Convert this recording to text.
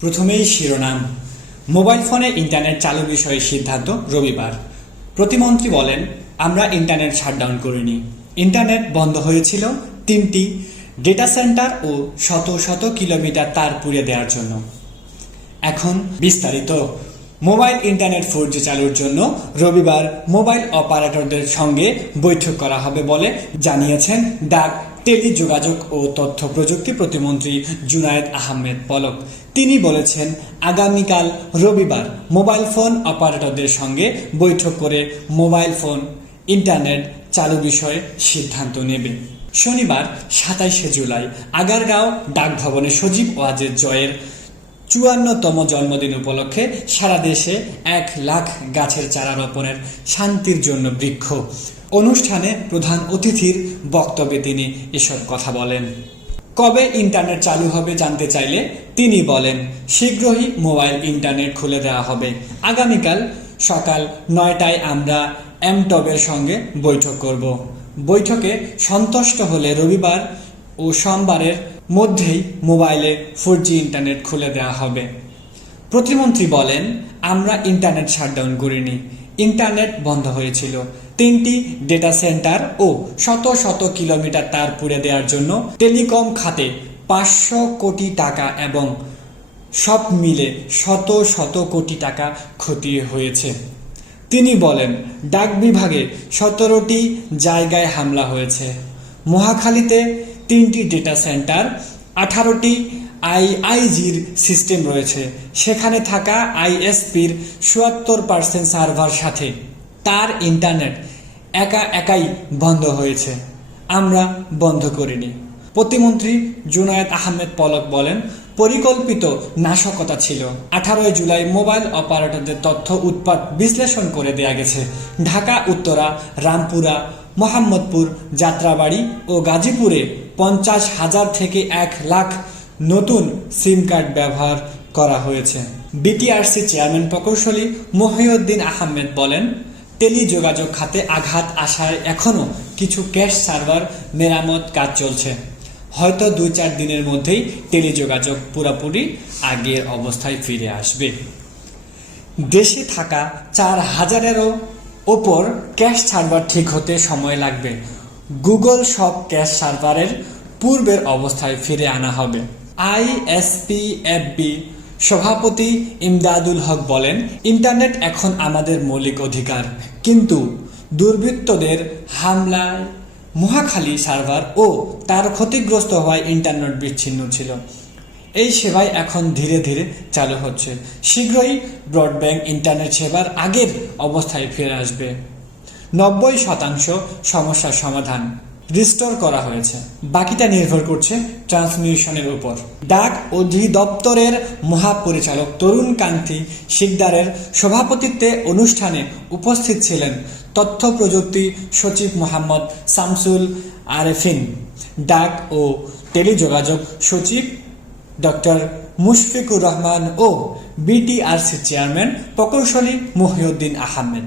প্রথমেই শিরোনাম। মোবাইল ফোনে ইন্টারনেট চালু বিষয়ে সিদ্ধান্ত রবিবার। প্রতিমন্ত্রী বলেন, আমরা ইন্টারনেট শাটডাউন করিনি। ইন্টারনেট বন্ধ হয়েছিল তিনটি ডেটা সেন্টার ও শত শত কিলোমিটার তার পুড়ে দেওয়ার জন্য। এখন বিস্তারিত। মোবাইল ইন্টারনেট ফোর জি চালুর জন্য রবিবার মোবাইল অপারেটরদের সঙ্গে বৈঠক করা হবে বলে জানিয়েছেন ডাক টেলিযোগাযোগ ও তথ্য প্রযুক্তি প্রতিমন্ত্রী জুনায়েদ আহমেদ পলক। তিনি বলেছেন, আগামীকাল রবিবার মোবাইল ফোন অপারেটরদের সঙ্গে বৈঠক করে মোবাইল ফোন, ইন্টারনেট চালু বিষয়ে সিদ্ধান্ত নেবে। শনিবার, সাতাইশে জুলাই, আগারগাঁও ডাকভবনে সজীব ওয়াজের জয়ের চুয়ান্নতম জন্মদিন উপলক্ষে সারা দেশে এক লাখ গাছের চারা রোপণের শান্তির জন্য বৃক্ষ। অনুষ্ঠানে প্রধান অতিথির বক্তব্যে তিনি এসব কথা বলেন। কবে ইন্টারনেট চালু হবে জানতে চাইলে তিনি বলেন, শীঘ্রই মোবাইল ইন্টারনেট খুলে দেওয়া হবে। আগামীকাল সকাল নয়টায় আমরা এমটবের সঙ্গে বৈঠক করব। বৈঠকে সন্তুষ্ট হলে রবিবার ও সোমবারের মধ্যেই মোবাইলে ফোর ইন্টারনেট খুলে দেওয়া হবে। প্রতিমন্ত্রী বলেন, আমরা ইন্টারনেট শাটডাউন করিনি। ইন্টারনেট বন্ধ হয়েছিল। তিনটি ডেটা সেন্টার ও শত শত কিলোমিটার তার পুড়ে দেওয়ার জন্য টেলিকম খাতে পাঁচশো কোটি টাকা এবং সব মিলে শত শত কোটি টাকা ক্ষতি হয়েছে। তিনি বলেন, ডাক বিভাগে সতেরোটি জায়গায় হামলা হয়েছে। মহাখালীতে তিনটি ডেটা সেন্টার আঠারোটি আইআইজির সিস্টেম রয়েছে। সেখানে থাকা আইএসপির চুয়াত্তর পার্সেন্ট সার্ভার সাথে তার ইন্টারনেট একা একাই বন্ধ হয়েছে। আমরা বন্ধ করিনি। প্রতিমন্ত্রী জুনায়েদ আহমেদ পলক বলেন, পরিকল্পিত নাশকতা ছিল। আঠারোই জুলাই মোবাইল অপারেটরদের তথ্য উৎপাদ বিশ্লেষণ করে দেয়া গেছে। ঢাকা, উত্তরা, রামপুরা, মোহাম্মদপুর, যাত্রাবাড়ি ও গাজীপুরে পঞ্চাশ হাজার থেকে এক লাখ নতুন সিম কার্ড ব্যবহার করা হয়েছে। বিটিআরসি চেয়ারম্যান প্রকৌশলী মহিউদ্দিন আহমেদ বলেন, টেলিযোগাযোগ খাতে আঘাত আসায় এখনও কিছু ক্যাশ সার্ভার মেরামত কাজ চলছে। হয়তো দুই চার দিনের মধ্যেই টেলিযোগাযোগ পুরোপুরি আগের অবস্থায় ফিরে আসবে। দেশে থাকা চার হাজারেরও ওপর ক্যাশ সার্ভার ঠিক হতে সময় লাগবে। গুগল সব ক্যাশ সার্ভারের পূর্বের অবস্থায় ফিরে আনা হবে। আইএসপিএফবি সভাপতি ইমদাদুল হক বলেন, ইন্টারনেট এখন আমাদের মৌলিক অধিকার। কিন্তু দুর্বৃত্তদের হামলায় মহাখালী সার্ভার ও তার ক্ষতিগ্রস্ত হওয়ায় ইন্টারনেট বিচ্ছিন্ন ছিল। এই সেবাই এখন ধীরে ধীরে চালু হচ্ছে। শীঘ্রই ব্রডব্যান্ড ইন্টারনেট সেবার আগের অবস্থায় ফিরে আসবে। নব্বই শতাংশ সমস্যার সমাধান রিস্টোর করা হয়েছে। বাকিটা নির্ভর করছে ট্রান্সমিশনের উপর। ডাক অধিদপ্তরের মহাপরিচালক তরুণ কান্তি শিকদারের সভাপতিত্বে অনুষ্ঠানে উপস্থিত ছিলেন তথ্য প্রযুক্তি সচিব মোহাম্মদ শামসুল আরেফিন, ডাক ও টেলিযোগাযোগ সচিব ডক্টর মুশফিকুর রহমান ও বিটিআরসি চেয়ারম্যান প্রকৌশলী মহিউদ্দিন আহমেদ।